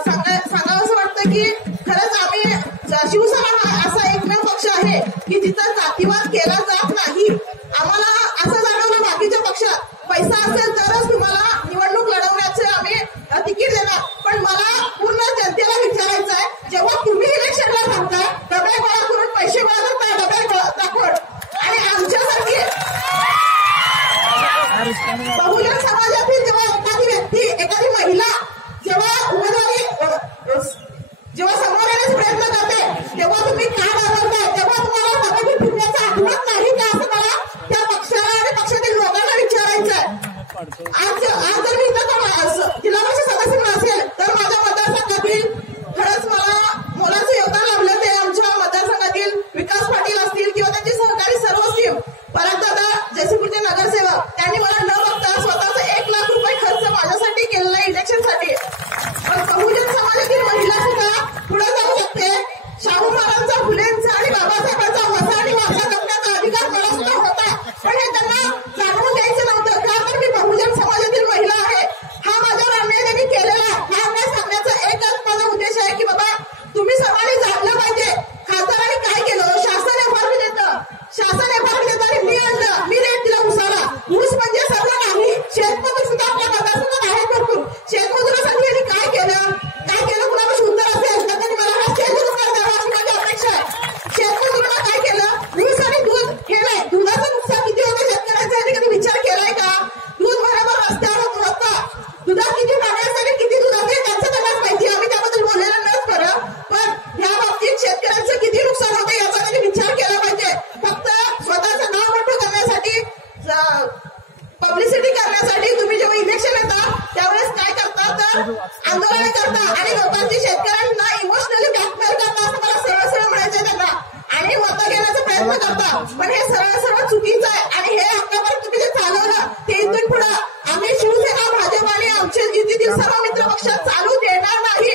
सांगावं वाटतं की खरंच आम्ही शिवसेना हा असा एकमेव पक्ष आहे की जिथं जातीवाद केला जात नाही. आम्हाला असं जाणवलं बाकीच्या पक्षात पैसा असेल तरच तुम्हाला निवडणूक लढवण्याचे आम्ही तिकीट देणार. पण मला पूर्ण जनतेला विचारायचं आहे जेव्हा तुम्ही इलेक्शनला सांगता डबे गोळा करून पैसे गोळा करता डबे दाखवण आणि आमच्यासारखी बहुजन समाजातील जेव्हा एखादी व्यक्ती एखादी महिला जेव्हा Oh. पब्लिसिटी करण्यासाठी तुम्ही जेव्हा इलेक्शन येतात त्यावेळेस काय करता तर आंदोलन करता. आणि लोकांची शेतकऱ्यांना इमोशनली ब्लॅकमेल करता.